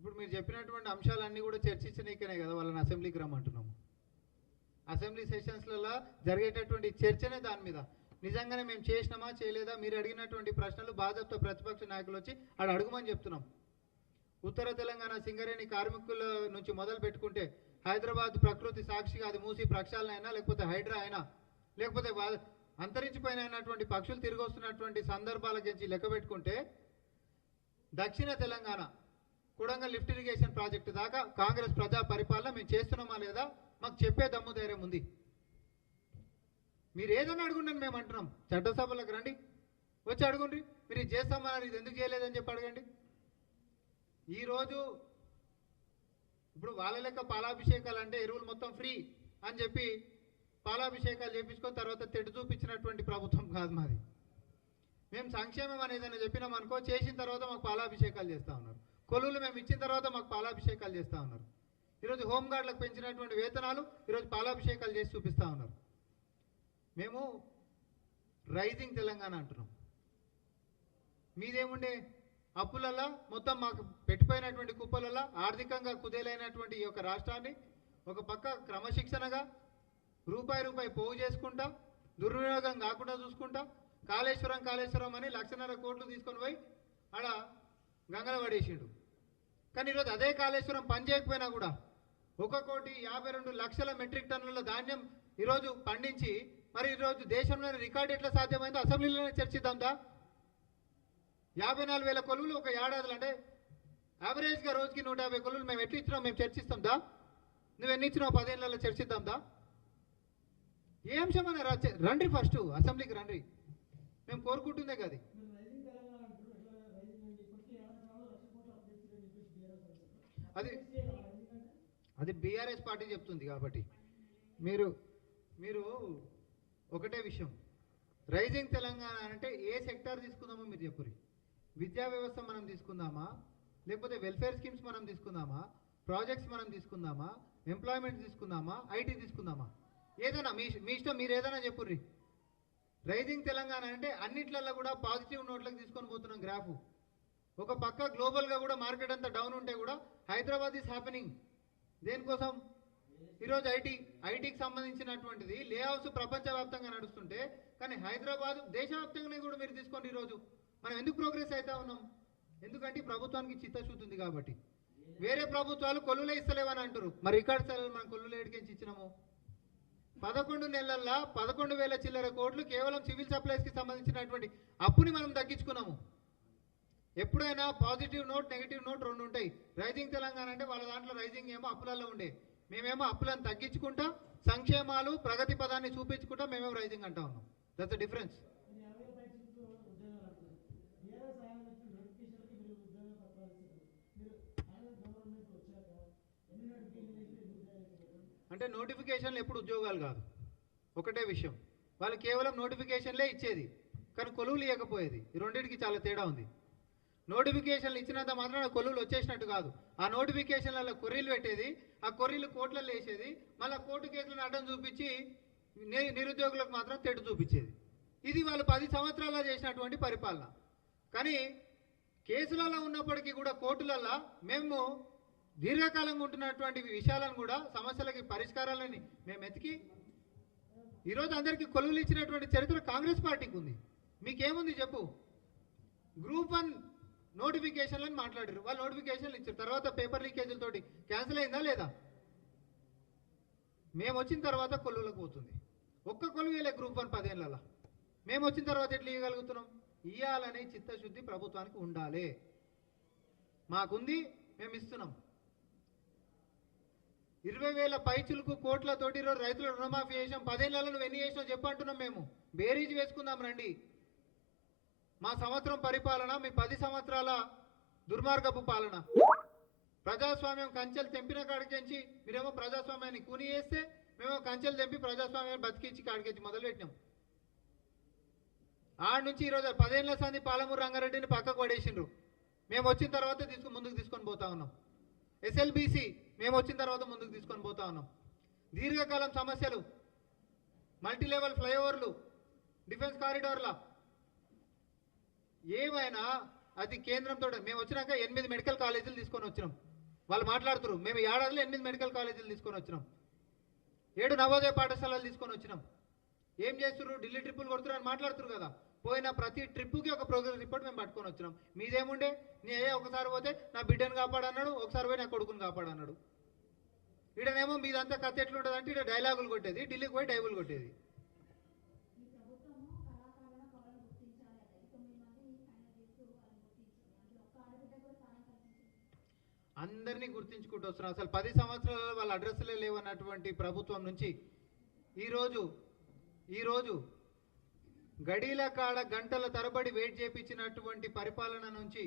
ఇప్పుడు మీరు చెప్పినటువంటి అంశాలన్నీ కూడా చర్చించనీకనే కదా వాళ్ళని అసెంబ్లీకి రమ్మంటున్నాము. అసెంబ్లీ సెషన్స్లలో జరిగేటటువంటి చర్చనే దాని మీద. నిజంగానే మేము చేసినామా చేయలేదా, మీరు అడిగినటువంటి ప్రశ్నలు బాధ్యత ప్రతిపక్ష నాయకులు వచ్చి ఆడ అడుగుమని చెప్తున్నాం. ఉత్తర తెలంగాణ సింగరేణి కార్మికుల నుంచి మొదలు పెట్టుకుంటే హైదరాబాద్ ప్రకృతి సాక్షిగా అది మూసి ప్రక్షాళన అయినా, లేకపోతే హైడ్రా అయినా, లేకపోతే అంతరించిపోయినటువంటి పక్షులు తిరిగి వస్తున్నటువంటి సందర్భాల గురించి లెక్క పెట్టుకుంటే దక్షిణ Telangana Kodangal lift irrigation project దాకా కాంగ్రెస్ ప్రజా పరిపాలన మేము చేస్తున్నామా లేదా మాకు చెప్పే దమ్ము ధైర్యం ఉంది. మీరు ఏదైనా అడుగుండని మేము అంటున్నాం. చట్టసభలకు రండి, వచ్చి అడుగుండ్రి. మీరు ఇది చేస్తామన్నారు, ఇది ఎందుకు చేయలేదని చెప్పి అడగండి. ఈరోజు ఇప్పుడు వాళ్ళ లెక్క పాలాభిషేకాలు అంటే ఎరువులు మొత్తం ఫ్రీ అని చెప్పి పాలాభిషేకాలు చేయించుకొని తర్వాత తెడ్డు చూపించినటువంటి ప్రభుత్వం కాదు మాది. మేము సంక్షేమం అని ఏదైనా చెప్పినాం అనుకో, చేసిన తర్వాత మాకు పాలాభిషేకాలు చేస్తూ ఉన్నారు. కొలువులు మేము ఇచ్చిన తర్వాత మాకు పాలాభిషేకాలు చేస్తూ ఉన్నారు. ఈరోజు హోంగార్డులకు పెంచినటువంటి వేతనాలు ఈరోజు పాలాభిషేకాలు చేసి చూపిస్తూ ఉన్నారు. మేము రైజింగ్ తెలంగాణ అంటున్నాం. మీదేముండే అప్పులల్లా మొత్తం మాకు పెట్టిపోయినటువంటి కుప్పలల్లా ఆర్థికంగా కుదేలైనటువంటి ఈ యొక్క రాష్ట్రాన్ని ఒక పక్క క్రమశిక్షణగా రూపాయి పోగు చేసుకుంటా, దుర్వినియోగం కాకుండా చూసుకుంటా, కాళేశ్వరం అని 1,50,000 కోట్లు తీసుకొని పోయి ఆడ గంగల పడేసిండు. కానీ ఈరోజు అదే కాళేశ్వరం పని చేయకపోయినా కూడా 1,52,00,000 మెట్రిక్ టన్నుల ధాన్యం ఈరోజు పండించి మరి ఈరోజు దేశంలోని రికార్డు ఎట్లా సాధ్యమైందో అసెంబ్లీలోనే చర్చిద్దాందా. 54,000 కొలువులు ఒక ఏడాదిలో, అంటే యావరేజ్గా రోజుకి 150 కొలువులు మేము ఎట్లా ఇచ్చినాం మేము చర్చిస్తాందా. నువ్వు ఎన్ని ఇచ్చినావు 10 ఏళ్ళలో చర్చిద్దాందా. ఏ అంశం అనే రండి, ఫస్ట్ అసెంబ్లీకి రండి. మేము కోరుకుంటుందే కదా. అది బీఆర్ఎస్ పార్టీ చెప్తుంది కాబట్టి మీరు ఒకటే విషయం, రైజింగ్ తెలంగాణ అంటే ఏ సెక్టార్ తీసుకుందామో మీరు చెప్పురి. విద్యా వ్యవస్థ మనం తీసుకుందామా, లేకపోతే వెల్ఫేర్ స్కీమ్స్ మనం తీసుకుందామా, ప్రాజెక్ట్స్ మనం తీసుకుందామా, ఎంప్లాయ్మెంట్ తీసుకుందామా, ఐటీ తీసుకుందామా, ఏదైనా మీ ఇష్టం, మీరు ఏదైనా చెప్పుర్రి. రైజింగ్ తెలంగాణ అంటే అన్నిట్లలో కూడా పాజిటివ్ నోట్లకు తీసుకొని పోతున్నాం గ్రాఫ్. ఒక పక్క గ్లోబల్గా కూడా మార్కెట్ అంతా డౌన్ ఉంటే కూడా హైదరాబాద్ ఈజ్ హ్యాపెనింగ్. దేనికోసం? ఈరోజు ఐటీకి సంబంధించినటువంటిది లే ఆఫ్స్ ప్రపంచవ్యాప్తంగా నడుస్తుంటే, కానీ హైదరాబాద్ దేశవ్యాప్తంగానే కూడా మీరు తీసుకోండి. ఈరోజు మనం ఎందుకు ప్రోగ్రెస్ అవుతా ఉన్నాం? ఎందుకంటే ప్రభుత్వానికి చిత్తశుద్ధి ఉంది కాబట్టి. వేరే ప్రభుత్వాలు కొల్లులే ఇస్తలేవని అంటారు. మరి రికార్డ్ స్థలాలు మనం కొల్లులు ఏడికించి ఇచ్చినాము. 11 నెలల్లో 11,000 చిల్లర కోట్లు కేవలం సివిల్ సప్లైస్కి సంబంధించినటువంటి అప్పుని మనం తగ్గించుకున్నాము. ఎప్పుడైనా పాజిటివ్ నోట్, నెగిటివ్ నోట్ రెండు ఉంటాయి. రైజింగ్ తెలంగాణ అంటే వాళ్ళ దాంట్లో రైజింగ్ ఏమో అప్పులలో ఉండే, మేమేమో అప్పులను తగ్గించుకుంటా సంక్షేమాలు ప్రగతి పదాన్ని చూపించుకుంటా మేమేమో రైజింగ్ అంటా ఉన్నాం. That's the difference. అంటే నోటిఫికేషన్లు ఎప్పుడు ఉద్యోగాలు కాదు. ఒకటే విషయం, వాళ్ళు కేవలం నోటిఫికేషన్లే ఇచ్చేది, కానీ కొలువులు ఇవ్వకపోయేది. ఈ రెండింటికి చాలా తేడా ఉంది. నోటిఫికేషన్లు ఇచ్చినంత మాత్రాన కొలువులు వచ్చేసినట్టు కాదు. ఆ నోటిఫికేషన్లలో కొర్రీలు పెట్టేది, ఆ కొర్రీలు కోట్లలో వేసేది, మళ్ళీ కోర్టు కేసులను అడ్డం చూపించి నిరుద్యోగులకు మాత్రం తెడ్డు చూపించేది. ఇది వాళ్ళు 10 సంవత్సరాల్లో చేసినటువంటి పరిపాలన. కానీ కేసులలో ఉన్నప్పటికీ కూడా కోర్టులలో మేము దీర్ఘకాలంగా ఉంటున్నటువంటి విషయాలను కూడా, సమస్యలకి పరిష్కారాలని మేము ఎతికి ఈరోజు అందరికీ కొలువులు ఇచ్చినటువంటి చరిత్ర కాంగ్రెస్ పార్టీకి ఉంది. మీకేముంది చెప్పు? గ్రూప్ 1 నోటిఫికేషన్లని మాట్లాడారు, వాళ్ళు నోటిఫికేషన్లు ఇచ్చారు, తర్వాత పేపర్ లీకేజీలతోటి క్యాన్సిల్ అయిందా లేదా? మేము వచ్చిన తర్వాత కొలువులకు పోతుంది. ఒక్క కొలువు ఇవ్వలే గ్రూప్ 1 10 ఏళ్ళలో. మేము వచ్చిన తర్వాత ఎట్లా ఇవ్వగలుగుతున్నాం? ఇవ్వాలనే చిత్తశుద్ధి ప్రభుత్వానికి ఉండాలి. మాకుంది, మేము ఇస్తున్నాం. 20,000 పైచులకు కోట్లతోటి ఈరోజు రైతుల రుణమాఫీ చేసాం. 10 ఏళ్ళలో నువ్వు ఎన్ని చేసినావు చెప్పంటున్నాం. మేము బేరీజ్ వేసుకుందాం రండి. మా సంవత్సరం పరిపాలన, మీ 10 సంవత్సరాల దుర్మార్గపు పాలన. ప్రజాస్వామ్యం కంచెలు తెంపిన కాడికించి మీరేమో ప్రజాస్వామ్యాన్ని కూని చేస్తే, మేము కంచెలు తెంపి ప్రజాస్వామ్యాన్ని బతికించి కాడికించి మొదలుపెట్టినాం. ఆడ నుంచి ఈరోజు 10 ఏళ్ళ సంది పాలమూరు రంగారెడ్డిని పక్కకు పడేసిండ్రు. మేము వచ్చిన తర్వాత ముందుకు తీసుకొని పోతా ఉన్నాం. ఎస్ఎల్బీసీ మేము వచ్చిన తర్వాత ముందుకు తీసుకొని పోతా ఉన్నాం. దీర్ఘకాలం సమస్యలు, మల్టీ లెవెల్ ఫ్లైఓవర్లు, డిఫెన్స్ కారిడార్ల, ఏమైనా అది కేంద్రంతో. మేము వచ్చినాక 8 మెడికల్ కాలేజీలు తీసుకొని వచ్చినాం. వాళ్ళు మాట్లాడుతున్నారు, మేము ఏడాదిలో 8 మెడికల్ కాలేజీలు తీసుకొని వచ్చినాం, 7 నవోదయ పాఠశాలలు తీసుకొని వచ్చినాం, ఏం చేస్తున్నారు, ఢిల్లీ ట్రిప్పులు కొడుతున్నారు అని మాట్లాడుతున్నారు కదా. పోయిన ప్రతి ట్రిప్పుకి ఒక ప్రోగ్రెస్ రిపోర్ట్ మేము పట్టుకొని వచ్చినాం. మీదేముండే, నీ అయ్యా ఒకసారి పోతే నా బిడ్డను కాపాడన్నాడు, ఒకసారి పోయి నా కొడుకుని కాపాడన్నాడు. ఈడనేమో మీదంతా కథ ఎట్లుంటుంది అంటే ఇక్కడ డైలాగులు కొట్టేది, ఢిల్లీకి పోయి డైబుల్ కొట్టేది. అందరినీ గుర్తించుకుంటూ వస్తున్నారు. అసలు 10 సంవత్సరాలలో వాళ్ళ అడ్రస్లే లేవన్నటువంటి ప్రభుత్వం నుంచి ఈరోజు గడీల కాడ గంటల తరబడి వెయిట్ చేపించినటువంటి పరిపాలన నుంచి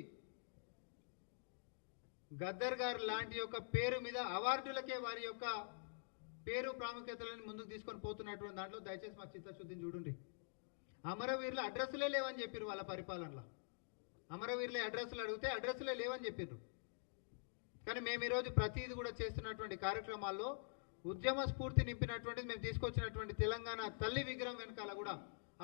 గద్దర్ గారు లాంటి యొక్క పేరు మీద అవార్డులకే వారి యొక్క పేరు ప్రాముఖ్యతలను ముందుకు తీసుకొని పోతున్నటువంటి దాంట్లో దయచేసి మా చిత్తశుద్ధిని చూడండి. అమరవీరుల అడ్రస్లే లేవని చెప్పారు వాళ్ళ పరిపాలనలో. అమరవీరుల అడ్రస్లు అడిగితే అడ్రస్లే లేవని చెప్పారు. కానీ మేము ఈరోజు ప్రతిదీ కూడా చేస్తున్నటువంటి కార్యక్రమాల్లో ఉద్యమ స్ఫూర్తి నింపినటువంటిది మేము తీసుకొచ్చినటువంటి తెలంగాణ తల్లి విగ్రహం వెనకాల కూడా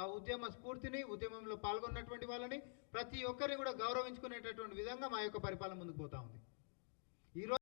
ఆ ఉద్యమ స్ఫూర్తిని, ఉద్యమంలో పాల్గొన్నటువంటి వాళ్ళని ప్రతి ఒక్కరిని కూడా గౌరవించుకునేటటువంటి విధంగా మా యొక్క పరిపాలన ముందుకు పోతా ఉంది. ఈరోజు